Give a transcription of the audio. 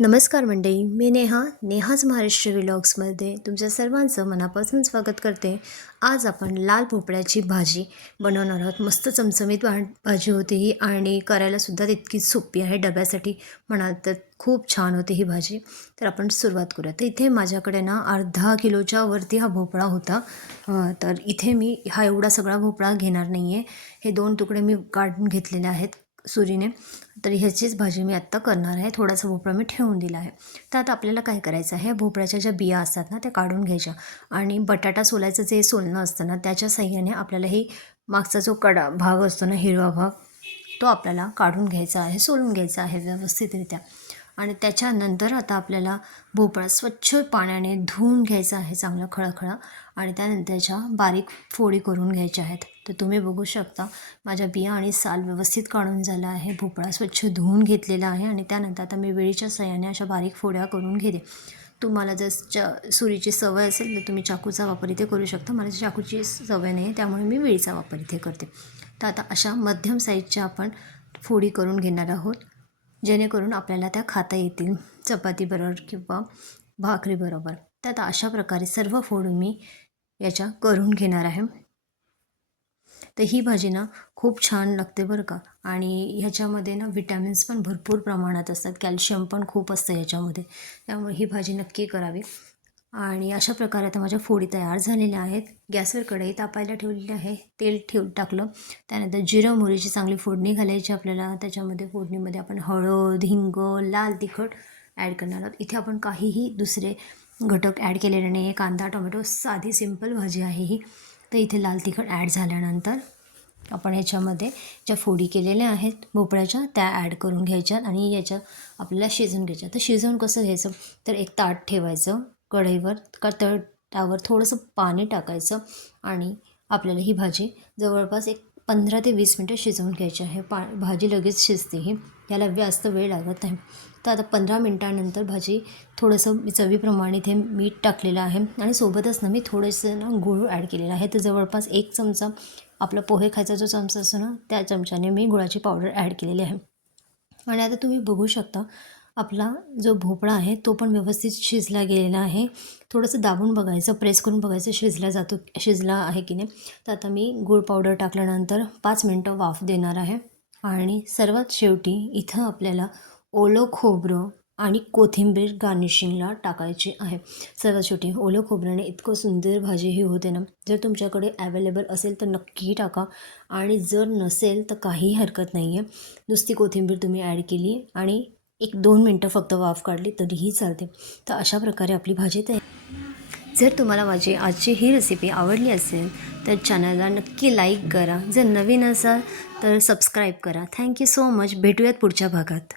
नमस्कार मंडळी मी नेहा नेहाज महाराष्ट्र व्लॉग्समध्ये तुमच्या सर्वांचं मनापासून स्वागत करते. आज आपण लाल भोपळ्याची भाजी बनवणार आहोत. मस्त चमचमीत भाजी होती ही आणि करायलासुद्धा तितकीच सोपी आहे डब्यासाठी. म्हणाल तर खूप छान होती ही भाजी. तर आपण सुरुवात करूया. तर इथे माझ्याकडे ना अर्धा किलोच्या वरती हा भोपळा होता. तर इथे मी हा एवढा सगळा भोपळा घेणार नाही आहे हे दोन तुकडे मी काढून घेतलेले आहेत. सुरीने. तर ह्याचीच भाजी मी आत्ता करणार आहे. थोडासा भोपळा मी ठेवून दिला आहे. तर आता आपल्याला काय करायचं आहे? भोपळ्याच्या ज्या बिया असतात ना त्या काढून घ्यायच्या. आणि बटाटा सोलायचं जे सोलणं असतं ना त्याच्या सहाय्याने आपल्याला ही मागचा जो कडा भाग असतो ना हिरवा भाग तो आपल्याला काढून घ्यायचा आहे सोलून घ्यायचा आहे व्यवस्थितरित्या. आणि त्याच्यानंतर आता आपल्याला भोपळा स्वच्छ पाण्याने धुवून घ्यायचा आहे चांगला खळखळा आणि त्यानंतरच्या बारीक फोडी करून घ्यायच्या आहेत. तर तुम्ही बघू शकता माझ्या बिया आणि साल व्यवस्थित काढून झाला आहे. भोपळा स्वच्छ धुवून घेतलेला आहे आणि त्यानंतर आता मी वेळीच्या सहाय्याने अशा बारीक फोड्या करून घेते. तुम्हाला जर च सुरीची सवय असेल तर तुम्ही चाकूचा वापर इथे करू शकता. मला चाकूची सवय नाही आहे त्यामुळे मी वेळीचा वापर इथे करते. तर आता अशा मध्यम साईजच्या आपण फोडी करून घेणार आहोत. जेणेकरून आपल्याला त्या खाता येतील. चपातीबरोबर किंवा भाकरीबरोबर तर आता अशा प्रकारे सर्व फोडून मी याच्या करून घेणार आहे. तर ही भाजी ना खूप छान लागते बरं का. आणि ह्याच्यामध्ये ना विटॅमिन्स पण भरपूर प्रमाणात असतात. कॅल्शियम पण खूप असतं याच्यामध्ये. त्यामुळे ही भाजी नक्की करावी. आणि अशा प्रकारे आता माझ्या फोडी तयार झालेल्या आहेत. गॅसवर कढई तापायला ठेवलेली आहे. तेल ठेव टाकलं. त्यानंतर जिरं मोहरीची चांगली फोडणी घालायची आपल्याला. त्याच्यामध्ये फोडणीमध्ये आपण हळद हिंग लाल तिखट ॲड करणार आहोत. इथे आपण काहीही दुसरे घटक ॲड केलेले नाही आहे. कांदा टोमॅटो साधी सिंपल भाजी आहे ही. तर इथे लाल तिखट ॲड झाल्यानंतर आपण ह्याच्यामध्ये ज्या फोडी केलेल्या आहेत भोपळ्याच्या त्या ॲड करून घ्यायच्या आणि याच्या आपल्याला शिजवून घ्यायच्या. तर शिजवून कसं घ्यायचं? तर एक ताट ठेवायचं. कढईवर का तर त्यावर थोडंसं पाणी टाकायचं आणि आपल्याला ही भाजी जवळपास एक पंधरा ते वीस मिनटं शिजवून घ्यायची आहे. पा भाजी लगेच शिजते ही. याला जास्त वेळ लागत नाही. तर आता पंधरा मिनटानंतर भाजी थोडंसं चवीप्रमाणे इथे मीठ टाकलेलं आहे आणि सोबतच ना मी थोडंसं ना गुळ ॲड केलेलं आहे. तर जवळपास एक चमचा आपला पोहे खायचा जो चमचा असतो ना त्या चमच्याने मी गुळाची पावडर ॲड केलेली आहे. आणि आता तुम्ही बघू शकता आपला जो भोपळा आहे तो पण व्यवस्थित शिजला गेलेला आहे. थोडंसं दाबून बघायचं प्रेस करून बघायचं शिजला जातो शिजला आहे की नाही. तर आता मी गूळ पावडर टाकल्यानंतर पाच मिनटं वाफ देणार आहे. आणि सर्वात शेवटी इथं आपल्याला ओलं खोबरं आणि कोथिंबीर गार्निशिंगला टाकायची आहे. सर्वात शेवटी ओलं खोबऱ्याने इतकं सुंदर भाजी ही होते ना. जर तुमच्याकडे अवेलेबल असेल तर नक्की टाका. आणि जर नसेल तर काहीही हरकत नाही आहे नुसती कोथिंबीर तुम्ही ॲड केली आणि एक दोन मिनटं फक्त वाफ काढली तरीही चालते. तर अशा प्रकारे आपली भाजी तयार जर तुम्हाला माझी आजची ही रेसिपी आवडली असेल तर चॅनलला नक्की लाईक करा. जर नवीन असाल तर सबस्क्राईब करा. थँक्यू सो मच भेटूयात पुढच्या भागात.